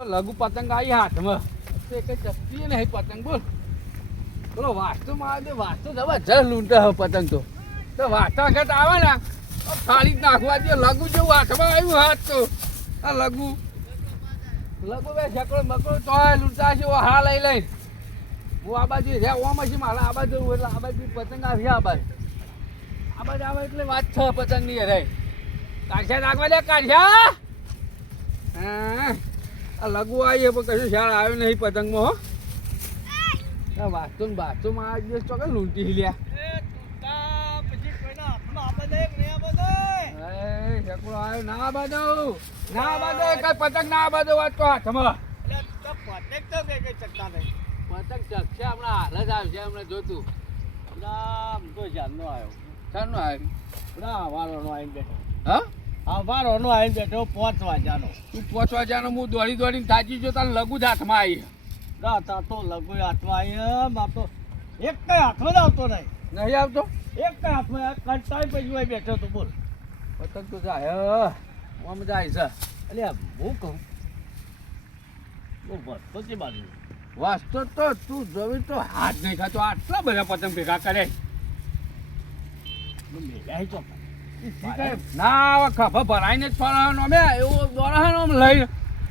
લઘુ પતંગ આવી હાથમાં કઈ ચપટી નહીં પતંગ, બોલ. બોલો, વાસ્તુ માં આવે વાસ્તુ જબરજસ્ત લૂંટા પતંગ તો. તો વાસ્તા વખત આવે ને ફાળી નાખવા દે લઘુ જેવું હાથમાં આવ્યું હાથ તો. આ લઘુ. લઘુ બે ઝકડો મકડો તો લૂંટા છે હા લઈ લઈ. હું આ બાજુ રે ઓમ છે મારા આ બાજુ એટલે આ બાજુ પતંગ આવી આ બાજુ. આ બાજુ આવે એટલે વાત છ પતંગની રે કાઢ્યા નાખવા દે, કાઢ્યા. હા? આ લગુ આવીએ પણ કશું ખ્યાલ આવ્યો નહીં પતંગમાં હો. આ વાંચો ને વાંચોમાં આ દિવસ ચોકે લૂંટી લ્યા ના બાંધો. ના બાંધો કઈ પતંગ ના બાંધો તો હાથમાં પતંગ તો કઈ કઈ નહીં પતંગ ચકશે હમણાં હાલ આવશે હમણાં જોતું. હમણાં તો જાનનો આવ્યો. જાનનો આવ્યો. હમણાં હવાલો આવીને હા? પોચ વાગ્યાનો તું પહોંચવા જાનો હું દોડી દોડીને થાકી ગયો તારે લઘુ જ હાથમાં આવી રાતા તો લઘુ હાથમાં આયા માર તો એક કઈ હાથમાં જ આવતો નહીં. નહીં આવતો? એક કઈ હાથમાં કંટાળી પછી બેઠો તો બોલ. પતંગ તો જાય આમ જાય છે. એટલે હું કહું? વસ્તુ છે બાજુ. વાસ્તો તો તું જોવી તો હાથ નહીં ખાતો આટલા બધા પતંગ ભેગા કરે. ભેગા તો ના ખભા ભરાઈને જ ફરવાનો અમે એવો દોરાનો આમ લઈને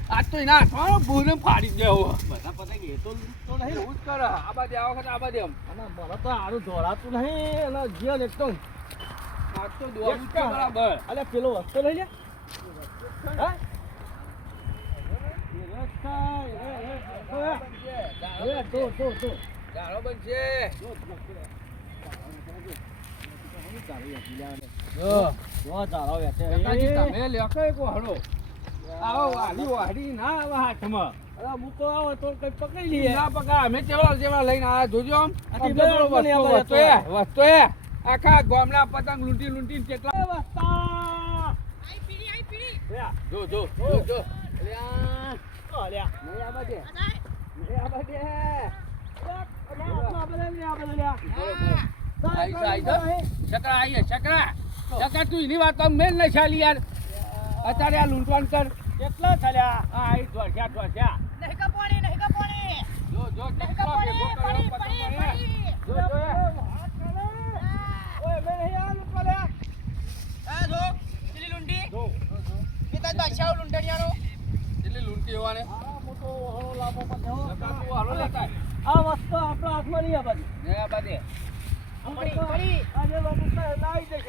આજ તો એના હાથમાં ભૂને ફાડી દેવો બધા પતંગ એ તો તો નહીં એવું જ કરે આ બાજુ આ વખત આ બાજુ એમ મને તો આરું દોડાતું નહીં એનો જીવન એકદમ આજ તો છે બરાબર અલે પેલો વસ્તુ લઈ લે હા તો તો તો ચાલો બનશે જો જો ચાલો બેઠે કાકાજી તમે લ્યો કઈ કોહડો આવો વાલી વાડી ના આવે હાથમાં અરે હું આવો તો કઈ પકડી લઈએ ના પકા અમે ચેવડા ચેવડા લઈને આયા જોજો આમ આ વસ્તુ એ વસ્તુ એ આખા ગામના પતંગ લૂંટી લૂંટીને કેટલા વસ્તા જો. જો જો જો. અલ્યા નહીં નહીં આઈ જા, આઈ જા. શકરા આઈએ શકરા કાકા તું એની વાત મેલ નહીં ચાલી યાર. અત્યારે આ લૂંટવાન કર. કેટલા ચાલ્યા હા એ ઢોસ્યા ઢોસ્યા પાણી નહીં કા પાણી. જો જો નહીં કા પાણી આ લૂંટ? પાલે આ જો આ વસ્તુ આપણા હાથમાં નહીં આબાદી નહીં આબાદી પડી આજે બાબુ લાવી દે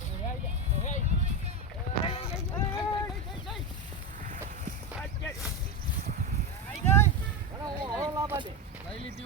લઈ લીધી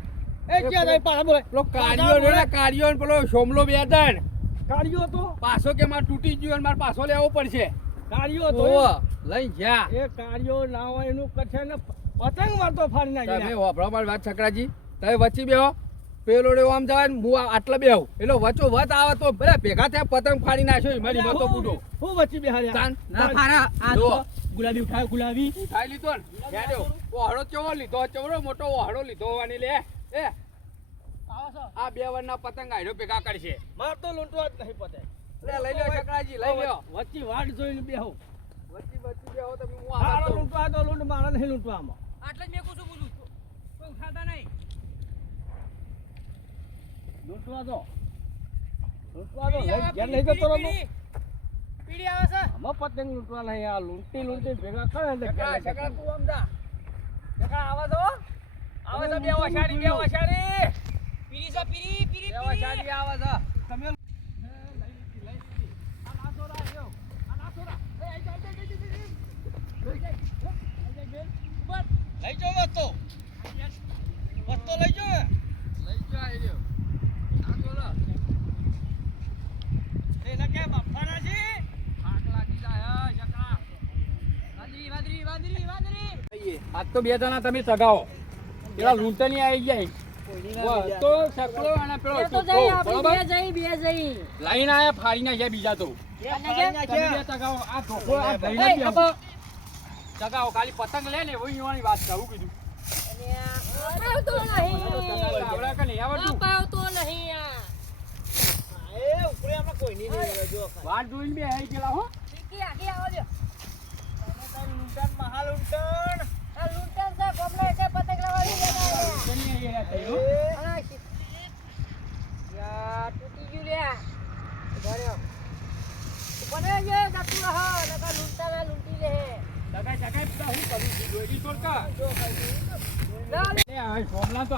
એ ક્યાં જાય પાછા બોલે? પેલો કાળિયો ને, કાળિયો ને પેલો સોમલો બે દણ કાળિયો હતો? પાછો કે મારે તૂટી ગયો ને મારે પાછો લેવો પડશે. કાળિયો હતો? લઈ જા. એ કાળિયો ના હોય એનું કચ્છે ને પતંગ મારતો ફાડી નાખી તમે લે. મારી વાત છકરાજી તમે વચ્ચે બેહો. પેલો રેવો આમ જાય ને હું આટલે બેહું. એટલે વચ્ચો વત આવે તો ભલે ભેગા થયા પતંગ ફાડી નાખ્યો મારી મતો બુડો હું વચ્ચે બેહાડ્યા. ના. ફારા આ તો ગુલાબી ઉઠાવ ગુલાબી. ઉઠાઈ લીધો ને. ઓહડો ચવો લીધો? ચવડો મોટો ઓહડો લીધો વાની લે. એ આ બે વરના પતંગ આયરો ભેગા કરશે. માર તો લૂંટવા જ નહીં પતે. લે લઈ લ્યો શકરાજી લઈ લ્યો. વચ્ચે વાટ જોઈને બેહો. વચ્ચી વચ્ચી બેહો તમે હું મારો આગળ તો લૂંટવા તો લૂંટ મારા નહીં લૂંટવામાં આટલે જ મેં કુછ બોલું કોઈ ઉઠાતા નહીં. લૂંટવા દો. લૂંટવા દો. ઘેર લઈ જતો રહો પીડી. આવે છે. આમાં પતંગ લૂંટવા નહીં આ લૂંટી લૂંટી ભેગા કરે શકરા જતો. તું આમ જા. આવા દો આવે છે બે વસાડી બે વસાડી પીરી છે પીરી પીરી બે પીડી આવે છે. તમે લઈ જાઓ વસ્તુ. વસ્તુ લઈ જાઓ. લઈ જા એ રહ્યો આ તો એને કે બાપાના વાદળી. આજ તો બે જણા તમે સગાવો પેલા લૂંટણી આવી જાય. તો સકલો અને પેલો તો જઈ આપણી બરોબર? બે જઈ બે જઈ. લાઈન આયા ફાડી નાખ્યા બીજા તો. આ ધોકો આ લઈને. સગાવો ખાલી પતંગ લે ને એવું ઈવાની વાત કરું કીધું. અપાવતો નહીં. આવડે કે નહીં અપાવતો નહીં આ. એ ઉપરે આપણે કોઈ નહીં જો વાત જોઈને બે આવી ગયેલા હો. ચીકી આખી આવો લ્યો લૂંટણ મહાલ લૂંટણ આ લૂંટન છે ગોમડે એટલે પતંગ લાવવાની જતા લૂંટણી આવી રહ્યા છે,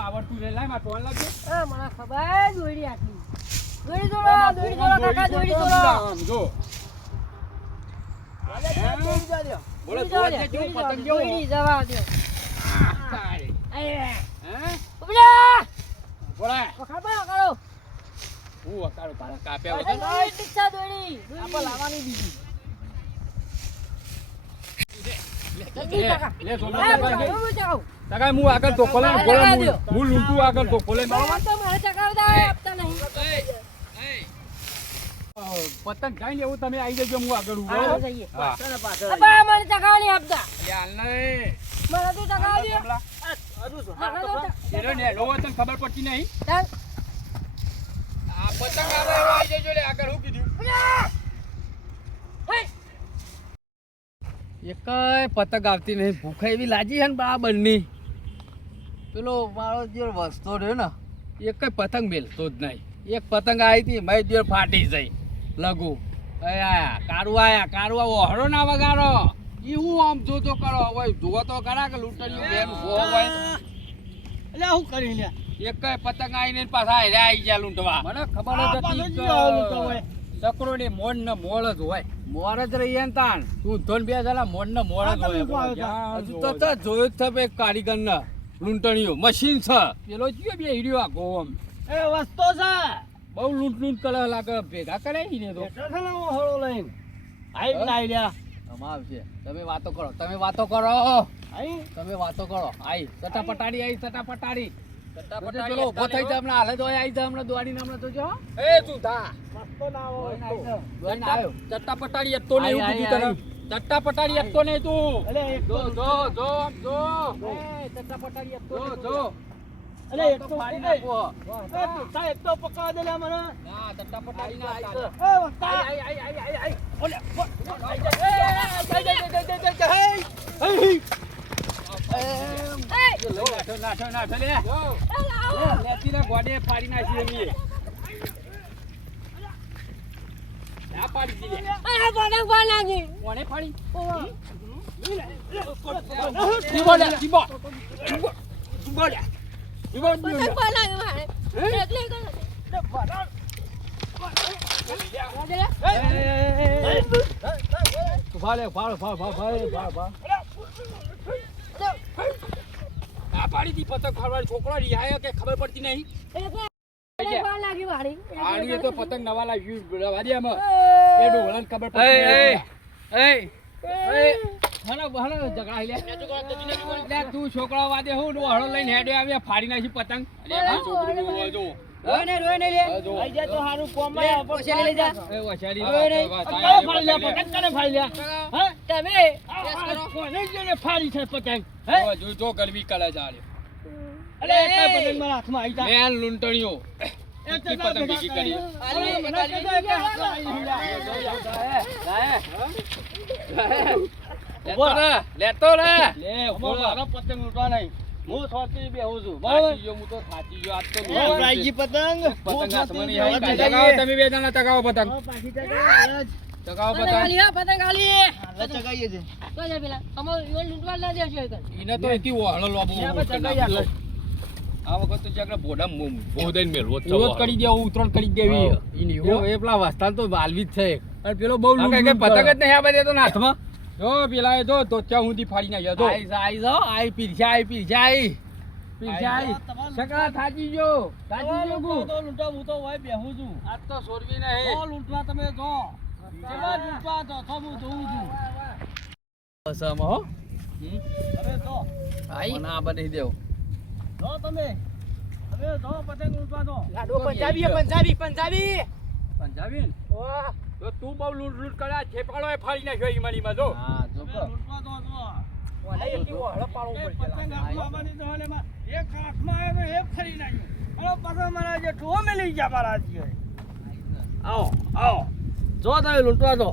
આવડતું રે લાયમાં ટોલ લાવજો આ મને ખબર દોડી આટલી દોડી જોડો દોડી જોડો કાકા દોડી જોડો જો બોલો દોડી જવા દો હે ઉપડા બોલે ખબર કરો હું અકાળો તારા કાપ્યા વગર દોડી ટીચા દોડી આપણે લાવવાની બીજી પતંગ ખાઈ લેવું તમે આવી જજો હું આગળ ઊભો હા, રહું. જઈએ. હા અబ్బા મને ચકાવ નહીં આપતા ખબર પડતી નહીં. આ પતંગ આવે એવો આવી જજો લે આગળ હું કીધું. એકય પતંગ આવતી નહીં. ભૂખ એવી લાજી છે ને બરાબરની પેલો મારો જે વસ્તો રહ્યો ને એકય પતંગ મેલતો જ નહીં. એક પતંગ આવી હતી મેં જે ફાટી જઈ. લઘુ. આયા કારું આયા કારું આવો. હરો ના વગાડો. ઈ આમ આમ જોતો કરો હોય જુઓ તો ખરા કે લૂંટણીઓ બેન હો હોય. એટલે હું કરી લ્યા એક પતંગ આવીને પાછા હાલ્યા આવી ગયા લૂંટવા. મને ખબર જ હતી જ સકરો ને મોડ ને મોળ જ હોય. મોર જ રહીએ ને તાણ. તું ધોન બે જલા મોડ ને મોળ જ હોય. હજુ તો તો જોયું જ છે બે કારીગર ને લૂંટણીઓ. મશીન છે. પેલો જીયો બે હીડ્યો આ ગોમ. એ વસ્તુ છે. બહુ લૂંટ લૂંટ કરે લાગે ભેગા કરે ને તો હળો લઈને? આઈ જ લાઈ લ્યા અમાર છે તમે વાતો કરો તમે વાતો કરો. આઈ. તમે વાતો કરો. આઈ ચટા પટાડી આઈ ચટા પટાડી. ચટાપટાડી ચલો ઊભો થઈ જાય હમણાં હાલે તો આઈ જાય હમણાં દોડીને હમણાં તો જો. એ તું થા મસ્તો ના આવો દોડીને આવ્યો. ચટ્ટા પટાડી એકતો ને એવું દીધી તને. ચટ્ટા પટાડી એકતો ને તું. અલે એક જો તો જો જો. જો એ ચટ્ટા પટાડી એકતો જો જો. અલે એક તો ફાડી નાખો. એ તું એક તો પકવા દે મને. ના તટ્ટા પટાડી ના એ વસ્તા આઈ આઈ આઈ આઈ આઈ ઓલે આઈ જાય એ જાય જાય જાય જાય જાય હે એ! લો નાઠો નાઠો નાઠો લે. એ લાવો. લેતી ના ગોડે ફાડી નાખી એની ના પાડી દીધી. આ પણ નાખી. કોણે ફાડી ઓહો. જીબો લે જીબો જીબો. જીબો લે. જીબો પતંગ નાખી મારે. એટલે લે. ભાલે. ભાળ ભાળ ભાળ ભાળ ભાળ ભાળ. આ પાડી દી પતંગ છોકરો રિહાયો કે ખબર પડતી નહીં. આડીએ તો પતંગ નવા લાવ્યું રવા દે આમાં. એ! એ ખબર પડતી નહીં. હલો હલો ઝઘડા લે. તું છોકરો વાદે હું હળો લઈને હેડે આવ્યા ફાડી નાખી પતંગ. લૂંટણીઓ. પતંગ ભેગી કરી. અલી, મને કહેતો એક હાથમાં આવી જા. લેતો રે લેતો રે. લે અમારો મારો પતંગ લૂંટવા નહીં. હું સોચી બેહું છું. થાચી ગયો હું તો થાચી ગયો. આજ તો બરાબર પતંગ. પતંગ હાથમાં આવી. સોચી તમે બે જણા ચગાવો પતંગ. પાછી ચગાવો. ચગાવો પતંગ પતંગ. આલી હા, પતંગ આલી. હાલે ચગાવીએ છે. તો જા પેલા, અમારું ઈવન લૂંટવા ના દેજો ઈને તો. એથી વહાણો લોબો યા ઊભો પછી કરી ચગાઈ આ વખત તો જગડા બોડા બોદાઈ મેળવો જ કરી દેવો ઉતરણ કરી દેવી. એ પેલા વસ્તાન તો વાલવી જ છે અને પેલો બહુ પતંગ જ નહીં આ બધે તો નાથમાં. જો પેલા એ જો તો ત્યાં સુધી ફાડી નાખ્યા જો આઈ આઈ જો આઈ પીરસા આઈ પીરસા આઈ પીરસા આઈ સકળા થાજી જો થાજી જો ગુ તો. લૂંટવા હું તો હોય બેહું છું. આજ તો સોરવી તો નહીં લૂંટવા તમે જો. કેવા લૂંટવા તો તો હું જોઉં છું. અસમ હો. તમે જો. આઈ. ના બની દેવ. જો તમે. તમે જો પતંગ લૂંટવા જો લાડો પંજાબી પંજાબી પંજાબી. પંજાબી? પંજાબી તો તું બહુ લૂંટ લૂંટ આ છેપાળો એ ફાડી નાખ્યો ઈ મણીમાં જો. હા જો લૂંટવા જો જો ઓલા એક. પતંગ તો માં. એક ને એક ફરી નાખ્યો. અને પાછો મારા જે ટો મેલી ગયા મારા જીવે આવો આવો. જો તમે લૂંટવા દો.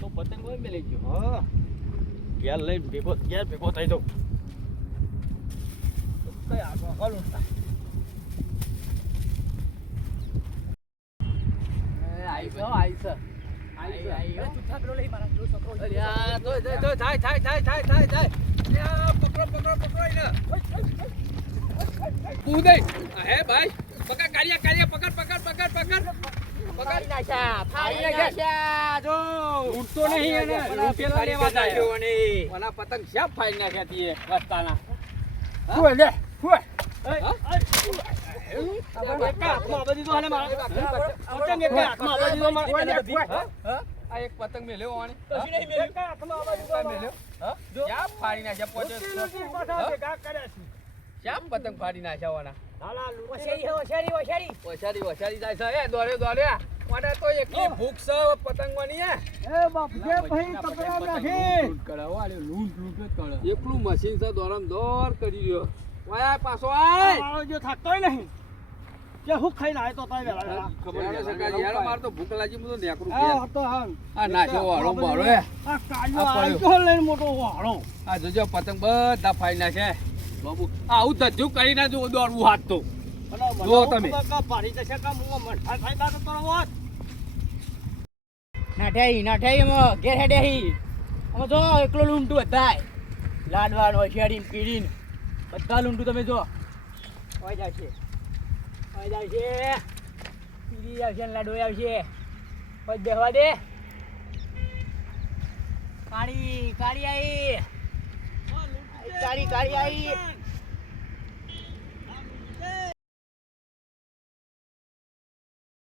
તો પતંગ હોય મેલે ગયો. હા. ઘેર લઈ ભેગો ઘેર ભેગો થઈ જાઉં. કઈ આગળ આગળ લૂંટતા. પતંગ શ્યાપ ફાડી નાખ્યા રસ્તાના? લે બધી તો હાલે મારા પતંગ એક હાથમાં આ બધી? તો મારા આ એક પતંગ મેલ્યો ઓણે કશું નહીં મેલ્યો. એક હાથમાં આ બધી તો પતંગ મારા. મેલ્યો? હા? ક્યાં ફાડી નાખ્યા પોચો ભેગા કર્યા છે. ક્યાં પતંગ ફાડી નાખ્યા હાલા ઓશેરી ઓશેરી ઓશેરી, ઓશેરી. ઓછાડી જાય છે. એ દોડે દોડે મને તો એકલી ભૂખ છે પતંગવાની હે એ. બાપ જે ભાઈ પકડા નાખી એકલું મશીન છે દોરમ દોર કરી રહ્યો. વાય પાછો આય. મારો જે નહીં. જે હું ખાઈને આવ્યો તો તાય વેલા વેલા. યાર માર તો ભૂખ લાગી હું તો નેકરું આ તો હા આ ના જો વાળો મારો એ આ કાળિયો આ પડ્યો. આવી ગયો લઈને મોટો વાળો. આ જોજો પતંગ બધા ફાડી નાખે બાબુ આવું ધજ્જુ કરી ના જો દોડવું હાથ તો હું તમે. ખબર પાડી જશે કા મુ મઠા ખાઈ ના તો હોત. નાઠાઈ, નાઠાઈ એમાં ઘેર હેડે હી. આમાં જો એકલો લૂંટું બધાય. લાડવાનો શેડીન ને પીડીન. બધા લૂંટું તમે જો હોય જાવશે પીડી આવશે લાડવો આવશે બેહવા દે. કાળી કાળી આવી. કાળી કાળી આઈ